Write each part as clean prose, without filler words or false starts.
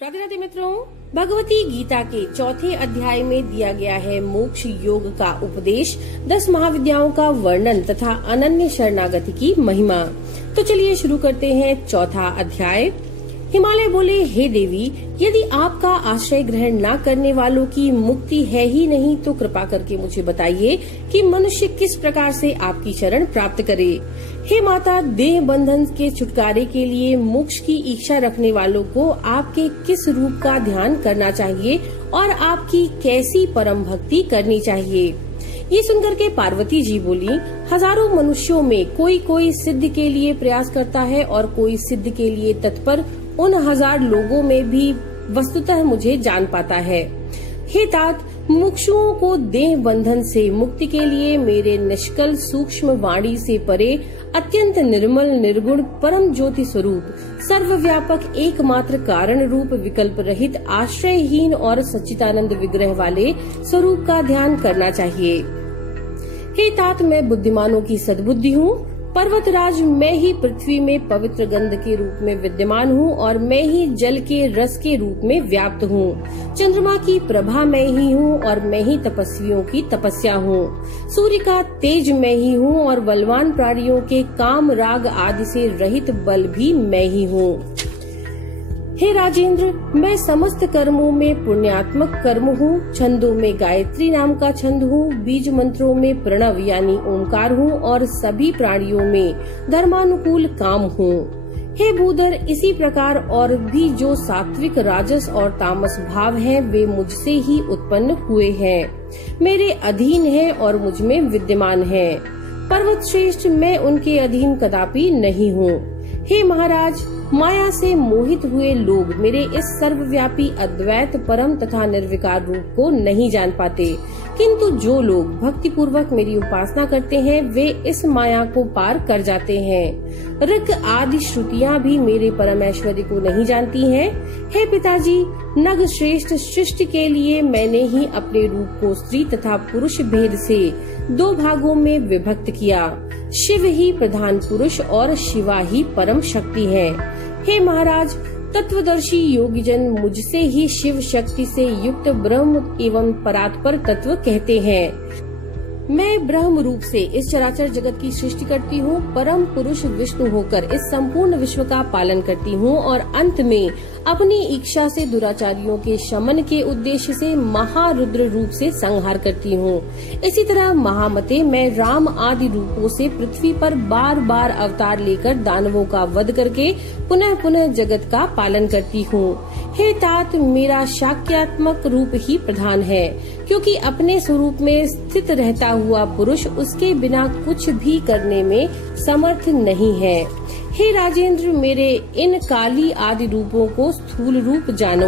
राधे राधे मित्रों, भगवती गीता के चौथे अध्याय में दिया गया है मोक्ष योग का उपदेश, 10 महाविद्याओं का वर्णन तथा अनन्य शरणागति की महिमा। तो चलिए शुरू करते हैं चौथा अध्याय। हिमालय बोले, हे देवी, यदि आपका आश्रय ग्रहण न करने वालों की मुक्ति है ही नहीं तो कृपा करके मुझे बताइए कि मनुष्य किस प्रकार से आपकी शरण प्राप्त करे। हे माता, देह बंधन के छुटकारे के लिए मोक्ष की इच्छा रखने वालों को आपके किस रूप का ध्यान करना चाहिए और आपकी कैसी परम भक्ति करनी चाहिए। ये सुनकर के पार्वती जी बोली, हजारों मनुष्यों में कोई कोई सिद्ध के लिए प्रयास करता है और कोई सिद्ध के लिए तत्पर उन 1000 लोगों में भी वस्तुतः मुझे जान पाता है। हे तात, मुमुक्षुओं को देह बंधन से मुक्ति के लिए मेरे निष्कल सूक्ष्म वाणी से परे अत्यंत निर्मल निर्गुण परम ज्योति स्वरूप सर्वव्यापक एकमात्र कारण रूप विकल्प रहित आश्रयहीन और सच्चिदानंद विग्रह वाले स्वरूप का ध्यान करना चाहिए। हे तात, मैं बुद्धिमानों की सद्बुद्धि हूँ। पर्वतराज, मैं ही पृथ्वी में पवित्र गंध के रूप में विद्यमान हूँ और मैं ही जल के रस के रूप में व्याप्त हूँ। चंद्रमा की प्रभा मैं ही हूँ और मैं ही तपस्वियों की तपस्या हूँ। सूर्य का तेज मैं ही हूँ और बलवान प्राणियों के काम राग आदि से रहित बल भी मैं ही हूँ। हे राजेंद्र, मैं समस्त कर्मों में पुण्यात्मक कर्म हूँ। छंदों में गायत्री नाम का छंद हूँ, बीज मंत्रों में प्रणव यानी ओंकार हूँ और सभी प्राणियों में धर्मानुकूल काम हूँ। हे भूधर, इसी प्रकार और भी जो सात्विक, राजस और तामस भाव हैं, वे मुझसे ही उत्पन्न हुए हैं, मेरे अधीन हैं और मुझ में विद्यमान हैं। पर्वत श्रेष्ठ, मैं उनके अधीन कदापि नहीं हूँ। हे महाराज, माया से मोहित हुए लोग मेरे इस सर्वव्यापी अद्वैत परम तथा निर्विकार रूप को नहीं जान पाते, किंतु जो लोग भक्ति पूर्वक मेरी उपासना करते हैं वे इस माया को पार कर जाते हैं। ऋग आदि श्रुतियाँ भी मेरे परम ऐश्वर्य को नहीं जानती हैं। हे पिताजी, नग श्रेष्ठ, सृष्टि के लिए मैंने ही अपने रूप को स्त्री तथा पुरुष भेद से 2 भागों में विभक्त किया। शिव ही प्रधान पुरुष और शिवा ही परम शक्ति है। हे महाराज, तत्वदर्शी योगीजन मुझसे ही शिव शक्ति से युक्त ब्रह्म एवं परात्पर तत्व कहते हैं। मैं ब्रह्म रूप से इस चराचर जगत की सृष्टि करती हूँ, परम पुरुष विष्णु होकर इस संपूर्ण विश्व का पालन करती हूँ और अंत में अपनी इच्छा से दुराचारियों के शमन के उद्देश्य से महारुद्र रूप से संहार करती हूँ। इसी तरह महामते, मैं राम आदि रूपों से पृथ्वी पर बार बार अवतार लेकर दानवों का वध करके पुनः पुनः जगत का पालन करती हूँ। हे तात, मेरा शाक्यात्मक रूप ही प्रधान है, क्योंकि अपने स्वरूप में स्थित रहता हुआ पुरुष उसके बिना कुछ भी करने में समर्थ नहीं है। हे राजेंद्र, मेरे इन काली आदि रूपों को स्थूल रूप जानो।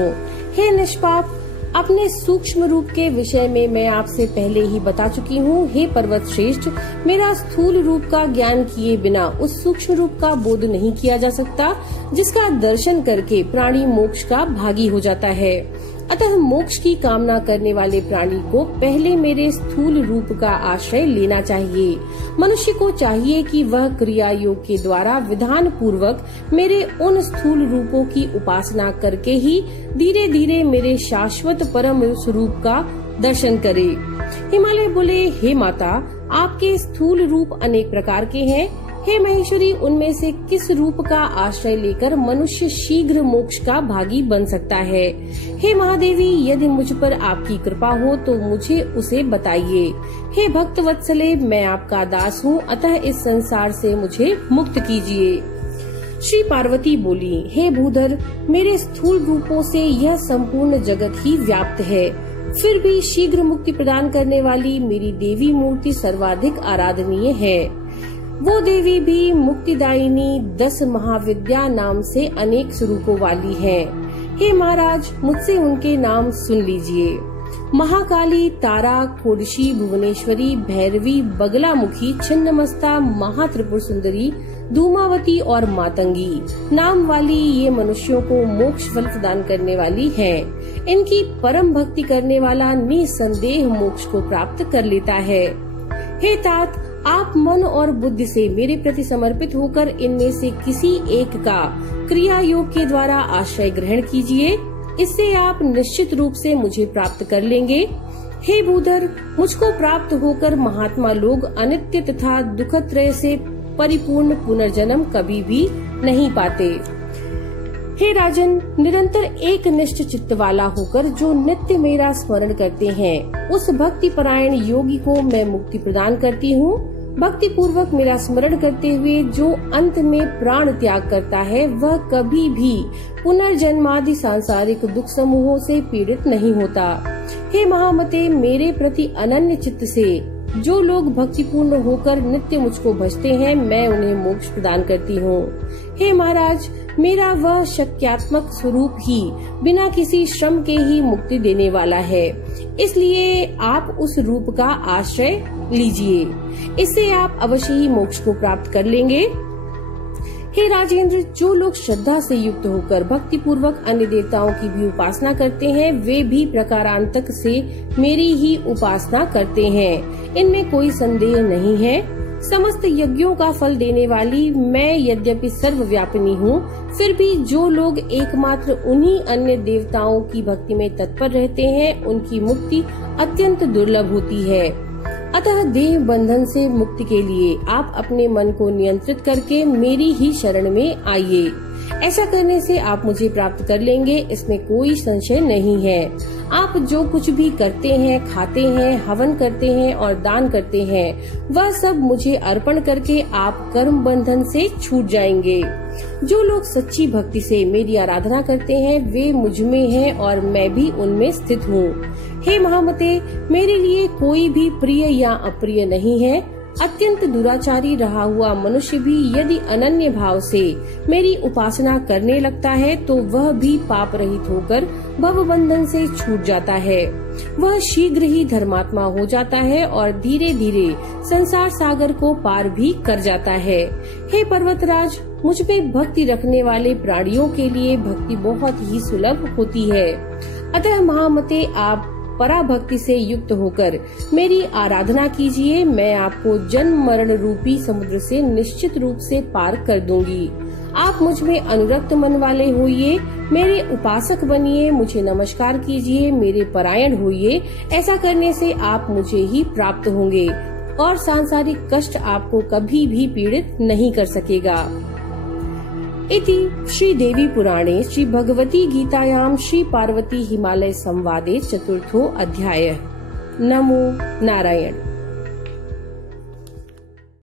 हे निष्पाप, अपने सूक्ष्म रूप के विषय में मैं आपसे पहले ही बता चुकी हूँ। हे पर्वत श्रेष्ठ, मेरा स्थूल रूप का ज्ञान किए बिना उस सूक्ष्म रूप का बोध नहीं किया जा सकता, जिसका दर्शन करके प्राणी मोक्ष का भागी हो जाता है। अतः मोक्ष की कामना करने वाले प्राणी को पहले मेरे स्थूल रूप का आश्रय लेना चाहिए। मनुष्य को चाहिए कि वह क्रिया योग के द्वारा विधान पूर्वक मेरे उन स्थूल रूपों की उपासना करके ही धीरे धीरे मेरे शाश्वत परम स्वरूप का दर्शन करे। हिमालय बोले, हे माता, आपके स्थूल रूप अनेक प्रकार के हैं। हे महेश्वरी, उनमें से किस रूप का आश्रय लेकर मनुष्य शीघ्र मोक्ष का भागी बन सकता है। हे महादेवी, यदि मुझ पर आपकी कृपा हो तो मुझे उसे बताइए। हे भक्त वत्सले, मैं आपका दास हूँ, अतः इस संसार से मुझे मुक्त कीजिए। श्री पार्वती बोली, हे भूधर, मेरे स्थूल रूपों से यह संपूर्ण जगत ही व्याप्त है, फिर भी शीघ्र मुक्ति प्रदान करने वाली मेरी देवी मूर्ति सर्वाधिक आराधनीय है। वो देवी भी मुक्तिदायिनी 10 महाविद्या नाम से अनेक स्वरूपों वाली है। हे महाराज, मुझसे उनके नाम सुन लीजिए। महाकाली, तारा, खोडशी, भुवनेश्वरी, भैरवी, बगलामुखी, छिन्नमस्ता, महात्रिपुर सुंदरी, धूमावती और मातंगी नाम वाली ये मनुष्यों को मोक्ष फल प्रदान करने वाली हैं। इनकी परम भक्ति करने वाला निसंदेह मोक्ष को प्राप्त कर लेता है। हे तात, आप मन और बुद्धि से मेरे प्रति समर्पित होकर इनमें से किसी एक का क्रिया योग के द्वारा आश्रय ग्रहण कीजिए। इससे आप निश्चित रूप से मुझे प्राप्त कर लेंगे। हे भूधर, मुझको प्राप्त होकर महात्मा लोग अनित्य तथा दुखत्रय से परिपूर्ण पुनर्जन्म कभी भी नहीं पाते। हे राजन, निरंतर एक निष्ठ चित्त वाला होकर जो नित्य मेरा स्मरण करते हैं, उस भक्ति परायण योगी को मैं मुक्ति प्रदान करती हूँ। भक्ति पूर्वक मेरा स्मरण करते हुए जो अंत में प्राण त्याग करता है, वह कभी भी पुनर्जन्मादि सांसारिक दुख समूहों से पीड़ित नहीं होता। हे महामते, मेरे प्रति अनन्य चित्त से जो लोग भक्तिपूर्ण होकर नित्य मुझको भजते हैं, मैं उन्हें मोक्ष प्रदान करती हूँ। हे महाराज, मेरा वह शक्यात्मक स्वरूप ही बिना किसी श्रम के ही मुक्ति देने वाला है, इसलिए आप उस रूप का आश्रय लीजिए। इससे आप अवश्य ही मोक्ष को प्राप्त कर लेंगे। हे राजेंद्र, जो लोग श्रद्धा से युक्त होकर भक्ति पूर्वक अन्य देवताओं की भी उपासना करते हैं, वे भी प्रकारांतक से मेरी ही उपासना करते हैं, इनमें कोई संदेह नहीं है। समस्त यज्ञों का फल देने वाली मैं यद्यपि सर्वव्यापिनी हूँ, फिर भी जो लोग एकमात्र उन्हीं अन्य देवताओं की भक्ति में तत्पर रहते हैं, उनकी मुक्ति अत्यंत दुर्लभ होती है। अतः देह बंधन से मुक्ति के लिए आप अपने मन को नियंत्रित करके मेरी ही शरण में आइए। ऐसा करने से आप मुझे प्राप्त कर लेंगे, इसमें कोई संशय नहीं है। आप जो कुछ भी करते हैं, खाते हैं, हवन करते हैं और दान करते हैं, वह सब मुझे अर्पण करके आप कर्म बंधन से छूट जाएंगे। जो लोग सच्ची भक्ति से मेरी आराधना करते हैं, वे मुझ में हैं और मैं भी उनमें स्थित हूँ। हे महामते, मेरे लिए कोई भी प्रिय या अप्रिय नहीं है। अत्यंत दुराचारी रहा हुआ मनुष्य भी यदि अनन्य भाव से मेरी उपासना करने लगता है, तो वह भी पाप रहित होकर भव बंधन से छूट जाता है। वह शीघ्र ही धर्मात्मा हो जाता है और धीरे धीरे संसार सागर को पार भी कर जाता है। हे पर्वतराज, मुझ में भक्ति रखने वाले प्राणियों के लिए भक्ति बहुत ही सुलभ होती है। अतः महामते, आप पराभक्ति से युक्त होकर मेरी आराधना कीजिए। मैं आपको जन्म मरण रूपी समुद्र से निश्चित रूप से पार कर दूंगी। आप मुझ में अनुरक्त मन वाले होइए, मेरे उपासक बनिए, मुझे नमस्कार कीजिए, मेरे परायण होइए। ऐसा करने से आप मुझे ही प्राप्त होंगे और सांसारिक कष्ट आपको कभी भी पीड़ित नहीं कर सकेगा। इति श्री देवी पुराणे श्री भगवती गीतायां श्री पार्वती हिमालय संवादे चतुर्थो अध्याय। नमो नारायण।